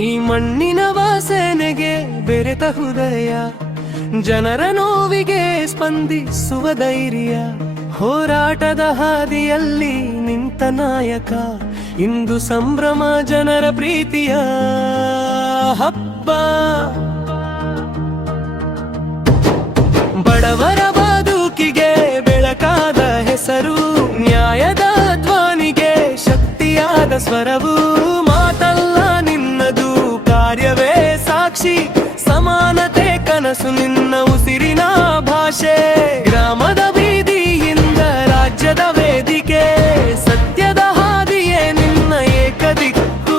ಈ ಮಣ್ಣಿನ ವಾಸನೆಗೆ ಬೆರೆತ ಹೃದಯ, ಜನರ ನೋವಿಗೆ ಸ್ಪಂದಿಸುವ ಧೈರ್ಯ, ಹೋರಾಟದ ಹಾದಿಯಲ್ಲಿ ನಿಂತ ನಾಯಕ, ಇಂದು ಸಂಭ್ರಮ ಜನರ ಪ್ರೀತಿಯ ಹಬ್ಬ. ಬಡವರ ಬದುಕಿಗೆ ಬೆಳಕಾದ ಹೆಸರು, ನ್ಯಾಯದ ಧ್ವನಿಗೆ ಶಕ್ತಿಯಾದ ಸ್ವರವು, ಮಾತಲ್ಲ ನಿನ್ನದು ಕಾರ್ಯವೇ ಸಾಕ್ಷಿ, ಸಮಾನತೆ ಕನಸು ನಿನ್ನ ಉಸಿರಿನ ಭಾಷೆ. ಗ್ರಾಮದ ಬೀದಿಯಿಂದ ರಾಜ್ಯದ ವೇದಿಕೆ, ಸತ್ಯದ ಹಾದಿಯೇ ನಿನ್ನ ಏಕದಿಕ್ಕು,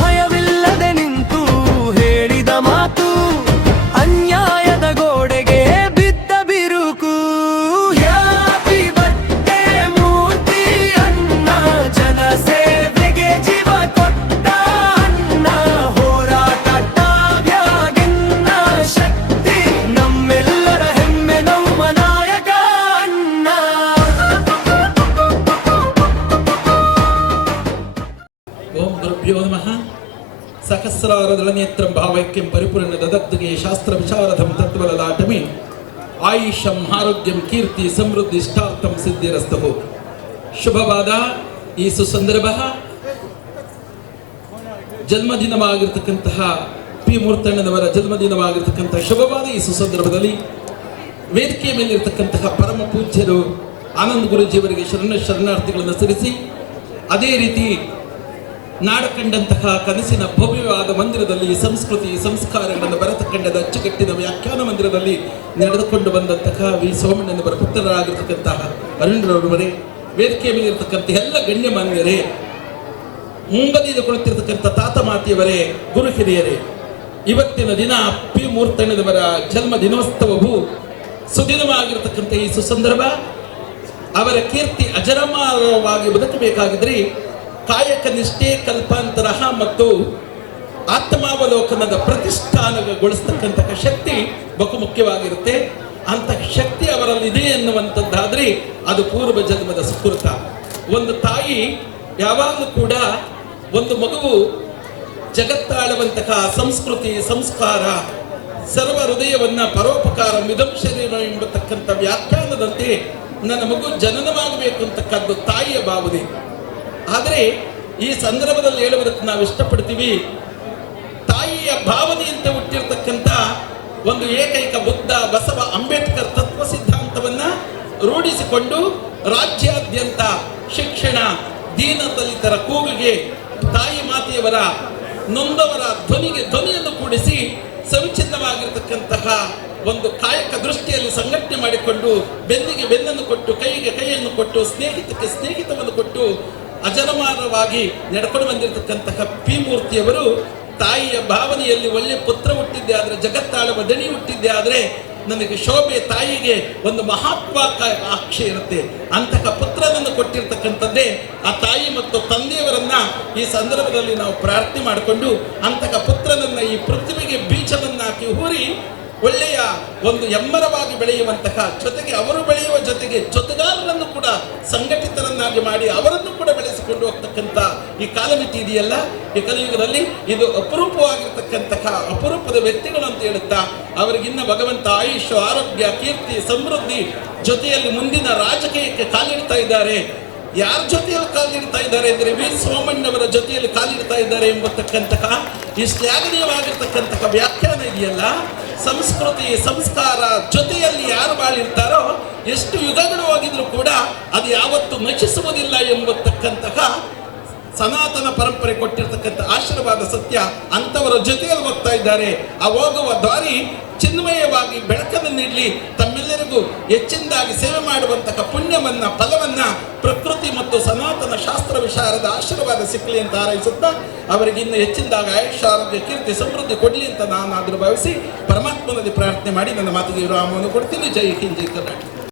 ಭಯವಿಲ್ಲದೆ ನಿಂತು ಹೇಳಿದ ಮಾತು, ಅನ್ಯಾಯದ ಗೋಡೆಗೆ ಬಿದ್ದ ಬಿರುಕು. ಹ್ಯಾಪಿ ಬರ್ತ್ಡೇ ಮೂರ್ತಿ ಅಣ್ಣ, ಜನ ಸೇವೆಗೆ ಜೀವ ಕೊಟ್ಟ ಅಣ್ಣ, ಹೋರಾಟ ಕಾವ್ಯಾಗಿನ್ನ ಶಕ್ತಿ, ನಮ್ಮೆಲ್ಲರ ಹೆಮ್ಮೆ ನಮ್ಮ ನಾಯಕ ಅಣ್ಣ. ಓಂ ಗುರುಭ್ಯೋ ನಮಃ. ಸಹಸ್ರಾರದಳನೇತ್ರಂ ಭಾವೈಕ್ಯಂ ಪರಿಪೂರ್ಣ ದದತ್ತುಗೆ ಶಾಸ್ತ್ರ ವಿಚಾರಧಂ ತತ್ವಲಲಾಟಮಿ, ಆಯುಷ್ಯಂ ಆರೋಗ್ಯಂ ಕೀರ್ತಿ ಸಮೃದ್ಧಿ ಇಷ್ಟಾರ್ಥಂ ಸಿದ್ಧಿರಸ್ತವು. ಶುಭವಾದ ಈ ಸುಸಂದರ್ಭ ಜನ್ಮದಿನವಾಗಿರ್ತಕ್ಕಂತಹ ಪಿ ಮೂರ್ತಣ್ಣನವರ ಜನ್ಮದಿನವಾಗಿರ್ತಕ್ಕಂತಹ ಶುಭವಾದ ಈ ಸುಸಂದರ್ಭದಲ್ಲಿ ವೇದಿಕೆಯ ಮೇಲಿರ್ತಕ್ಕಂತಹ ಪರಮ ಪೂಜ್ಯರು ಆನಂದ್ ಗುರುಜಿಯವರಿಗೆ ಶರಣಾರ್ಥಿಗಳನ್ನು ಸಲ್ಲಿಸಿ, ಅದೇ ರೀತಿ ನಾಡ ಕಂಡಂತಹ ಕನಸಿನ ಭವ್ಯವಾದ ಮಂದಿರದಲ್ಲಿ ಸಂಸ್ಕೃತಿ ಸಂಸ್ಕಾರಗಳನ್ನು ಬರತಕ್ಕಂಡದ ಅಚ್ಚುಕಟ್ಟಿನ ವ್ಯಾಖ್ಯಾನ ಮಂದಿರದಲ್ಲಿ ನಡೆದುಕೊಂಡು ಬಂದಂತಹ ವಿ ಸೋಮಣ್ಣನವರ ಪುತ್ರರಾಗಿರ್ತಕ್ಕಂತಹ ಅರುಣ್ರವರೇ, ವೇದಿಕೆಯ ಮೇಲೆ ಇರತಕ್ಕಂಥ ಎಲ್ಲ ಗಣ್ಯಮಾನ್ಯರೇ, ಮುಂಬದಿಯಿಂದ ಕುಳಿತಿರ್ತಕ್ಕಂಥ ತಾತ ಮಾತೆಯವರೇ, ಗುರು ಹಿರಿಯರೇ, ಇವತ್ತಿನ ದಿನ ಪಿ ಮೂರ್ತಣ್ಣನವರ ಜನ್ಮ ದಿನೋತ್ಸವವು ಸುದಿನವಾಗಿರ್ತಕ್ಕಂಥ ಈ ಸುಸಂದರ್ಭ, ಅವರ ಕೀರ್ತಿ ಅಜರಾಮರವಾಗಿ ಬದುಕಬೇಕಾಗಿದ್ರೆ ಕಾಯಕ ನಿಷ್ಠೆ ಕಲ್ಪಾಂತರ ಮತ್ತು ಆತ್ಮಾವಲೋಕನದ ಪ್ರತಿಷ್ಠಾನಗೊಳಿಸ್ತಕ್ಕಂತಹ ಶಕ್ತಿ ಬಹು ಮುಖ್ಯವಾಗಿರುತ್ತೆ. ಅಂತಹ ಶಕ್ತಿ ಅವರಲ್ಲಿ ಇದೆ ಎನ್ನುವಂಥದ್ದಾದ್ರೆ ಅದು ಪೂರ್ವ ಜನ್ಮದ ಸುಕೃತ. ಒಂದು ತಾಯಿ ಯಾವಾಗಲೂ ಕೂಡ ಒಂದು ಮಗುವು ಜಗತ್ತಾಳುವಂತಹ ಸಂಸ್ಕೃತಿ ಸಂಸ್ಕಾರ ಸರ್ವ ಹೃದಯವನ್ನ ಪರೋಪಕಾರ ಮಿದಂ ಶರೀರ ಎಂಬತಕ್ಕಂಥ ವ್ಯಾಖ್ಯಾನದಂತೆ ನನ್ನ ಮಗು ಜನನವಾಗಬೇಕು ಅಂತಕ್ಕದ್ದು ತಾಯಿಯ ಭಾವನೆ. ಆದರೆ ಈ ಸಂದರ್ಭದಲ್ಲಿ ಹೇಳುವುದಕ್ಕೆ ನಾವು ಇಷ್ಟಪಡ್ತೀವಿ, ತಾಯಿಯ ಭಾವನೆಯಂತೆ ಹುಟ್ಟಿರ್ತಕ್ಕಂಥ ಒಂದು ಏಕೈಕ ಬುದ್ಧ ಬಸವ ಅಂಬೇಡ್ಕರ್ ತತ್ವ ಸಿದ್ಧಾಂತವನ್ನ ರೂಢಿಸಿಕೊಂಡು ರಾಜ್ಯಾದ್ಯಂತ ಶಿಕ್ಷಣ ದೀನದಲಿತರ ಕೂಗಿಗೆ ತಾಯಿ ಮಾತೆಯವರ ನೊಂದವರ ಧ್ವನಿಯನ್ನು ಕೂಡಿಸಿ ಸವಿಚ್ಛಿನ್ನವಾಗಿರ್ತಕ್ಕಂತಹ ಒಂದು ಕಾಯಕ ದೃಷ್ಟಿಯಲ್ಲಿ ಸಂಘಟನೆ ಮಾಡಿಕೊಂಡು ಬೆನ್ನಿಗೆ ಬೆನ್ನನ್ನು ಕೊಟ್ಟು ಕೈಗೆ ಕೈಯನ್ನು ಕೊಟ್ಟು ಸ್ನೇಹಿತಕ್ಕೆ ಸ್ನೇಹಿತವನ್ನು ಕೊಟ್ಟು ಅಜರಮಾನವಾಗಿ ನಡ್ಕೊಂಡು ಬಂದಿರತಕ್ಕಂತಹ ಪಿ ಮೂರ್ತಿಯವರು ತಾಯಿಯ ಭಾವನೆಯಲ್ಲಿ ಒಳ್ಳೆ ಪುತ್ರ ಹುಟ್ಟಿದ್ದೆ ಆದರೆ ಜಗತ್ತಾಳುವ ದಣಿ ಹುಟ್ಟಿದ್ದೆ ಆದರೆ ನನಗೆ ಶೋಭೆ, ತಾಯಿಗೆ ಒಂದು ಮಹತ್ವಾಕಾಂಕ್ಷೆ ಇರುತ್ತೆ. ಅಂತಹ ಪುತ್ರನನ್ನು ಕೊಟ್ಟಿರ್ತಕ್ಕಂಥದ್ದೇ ಆ ತಾಯಿ ಮತ್ತು ತಂದೆಯವರನ್ನ ಈ ಸಂದರ್ಭದಲ್ಲಿ ನಾವು ಪ್ರಾರ್ಥನೆ ಮಾಡಿಕೊಂಡು ಅಂತಹ ಪುತ್ರನನ್ನ ಈ ಪೃಥ್ವಿಗೆ ಬೀಜವನ್ನಾಕಿ ಹೂರಿ ಒಳ್ಳೆಯ ಒಂದು ಎಮ್ಮರವಾಗಿ ಬೆಳೆಯುವಂತಹ, ಜೊತೆಗೆ ಅವರು ಬೆಳೆಯುವ ಜೊತೆಗೆ ಜೊತೆಗಾರರನ್ನು ಕೂಡ ಸಂಘಟಿತರನ್ನಾಗಿ ಮಾಡಿ ಅವರನ್ನು ಕೂಡ ಬೆಳೆಸಿಕೊಂಡು ಹೋಗ್ತಕ್ಕಂಥ ಈ ಕಾಲಮಿತಿ ಇದೆಯಲ್ಲ, ಈ ಕಲಿಯುಗದಲ್ಲಿ ಇದು ಅಪರೂಪವಾಗಿರ್ತಕ್ಕಂತಹ ಅಪರೂಪದ ವ್ಯಕ್ತಿಗಳು ಅಂತ ಹೇಳುತ್ತಾ ಅವರಿಗಿನ್ನ ಭಗವಂತ ಆಯುಷ್ ಆರೋಗ್ಯ ಕೀರ್ತಿ ಸಮೃದ್ಧಿ ಜೊತೆಯಲ್ಲಿ ಮುಂದಿನ ರಾಜಕೀಯಕ್ಕೆ ಕಾಲಿಡ್ತಾ ಇದ್ದಾರೆ. ಯಾರ ಜೊತೆಯಲ್ಲಿ ಕಾಲಿಡ್ತಾ ಇದ್ದಾರೆ ಅಂದರೆ ವಿ ಸೋಮಣ್ಣವರ ಜೊತೆಯಲ್ಲಿ ಕಾಲಿಡ್ತಾ ಇದ್ದಾರೆ ಎಂಬತಕ್ಕಂತಹ ಈ ಶ್ಲಾಘನೀಯವಾಗಿರ್ತಕ್ಕಂತಹ ವ್ಯಾಖ್ಯಾನ ಇದೆಯಲ್ಲ, ಸಂಸ್ಕೃತಿ ಸಂಸ್ಕಾರ ಜೊತೆಯಲ್ಲಿ ಯಾರು ಬಾಳಿರ್ತಾರೋ ಎಷ್ಟು ಯುಗಗಳು ಹೋಗಿದ್ರು ಕೂಡ ಅದು ಯಾವತ್ತೂ ನಶಿಸುವುದಿಲ್ಲ ಎಂಬತಕ್ಕಂತಹ ಸನಾತನ ಪರಂಪರೆ ಕೊಟ್ಟಿರ್ತಕ್ಕಂಥ ಆಶೀರ್ವಾದ ಸತ್ಯ. ಅಂಥವರ ಜೊತೆಯಲ್ಲಿ ಹೋಗ್ತಾ ಇದ್ದಾರೆ. ಆ ಹೋಗುವ ದಾರಿ ಚಿನ್ಮಯವಾಗಿ ಬೆಳಕನ್ನು ನೀಡಲಿ, ತಮ್ಮೆಲ್ಲರಿಗೂ ಹೆಚ್ಚಿನದಾಗಿ ಸೇವೆ ಮಾಡುವಂತಹ ಪುಣ್ಯವನ್ನ ಫಲವನ್ನ ಪ್ರಕೃತಿ ಮತ್ತು ಸನಾತನ ಶಾಸ್ತ್ರ ವಿಚಾರದ ಆಶೀರ್ವಾದ ಸಿಕ್ಕಲಿ ಅಂತ ಹಾರೈಸುತ್ತಾ ಅವರಿಗೆ ಇನ್ನು ಹೆಚ್ಚಿನದಾಗ ಆಯುಷ್ಯ ಆರೋಗ್ಯ ಕೀರ್ತಿ ಸಮೃದ್ಧಿ ಕೊಡಲಿ ಅಂತ ನಾನಾದರೂ ಭಾವಿಸಿ ಪರಮಾತ್ಮನಲ್ಲಿ ಪ್ರಾರ್ಥನೆ ಮಾಡಿ ನನ್ನ ಮಾತಿಗೆ ವಿರಾಮವನ್ನು ಕೊಡ್ತೀನಿ. ಜೈ ಹಿಂದ್, ಜೈ ಕರ್ನಾಟಕ.